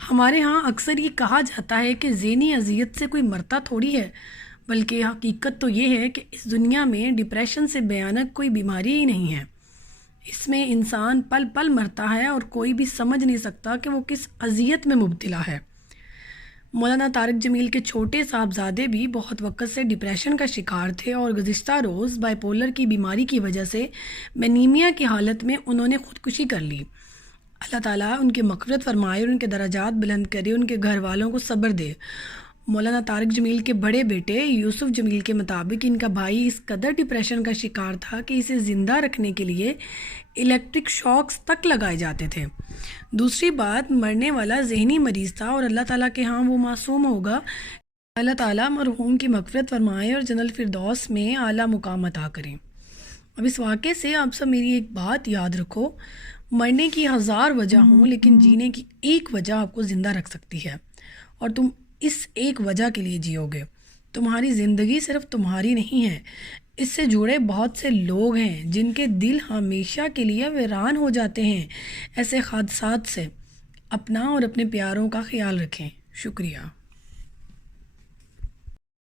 ہمارے ہاں اکثر یہ کہا جاتا ہے کہ ذہنی اذیت سے کوئی مرتا تھوڑی ہے، بلکہ حقیقت تو یہ ہے کہ اس دنیا میں ڈپریشن سے بھیانک کوئی بیماری ہی نہیں ہے۔ اس میں انسان پل پل مرتا ہے اور کوئی بھی سمجھ نہیں سکتا کہ وہ کس اذیت میں مبتلا ہے۔ مولانا طارق جمیل کے چھوٹے صاحبزادے بھی بہت وقت سے ڈپریشن کا شکار تھے، اور گزشتہ روز بائی پولر کی بیماری کی وجہ سے مینیمیا کی حالت میں انہوں نے خودکشی کر لی۔ اللہ تعالیٰ ان کی مغفرت فرمائے اور ان کے درجات بلند کرے، ان کے گھر والوں کو صبر دے۔ مولانا طارق جمیل کے بڑے بیٹے یوسف جمیل کے مطابق ان کا بھائی اس قدر ڈپریشن کا شکار تھا کہ اسے زندہ رکھنے کے لیے الیکٹرک شاکس تک لگائے جاتے تھے۔ دوسری بات، مرنے والا ذہنی مریض تھا اور اللہ تعالیٰ کے ہاں وہ معصوم ہوگا۔ اللہ تعالیٰ مرحوم کی مغفرت فرمائے اور جنت الفردوس میں اعلیٰ مقام عطا کریں۔ اب اس واقعے سے آپ سب میری ایک بات یاد رکھو، مرنے کی 1000 وجہ ہوں لیکن جینے کی ایک وجہ آپ کو زندہ رکھ سکتی ہے، اور تم اس ایک وجہ کے لیے جیو گے۔ تمہاری زندگی صرف تمہاری نہیں ہے، اس سے جڑے بہت سے لوگ ہیں جن کے دل ہمیشہ کے لیے ویران ہو جاتے ہیں ایسے حادثات سے۔ اپنا اور اپنے پیاروں کا خیال رکھیں۔ شکریہ۔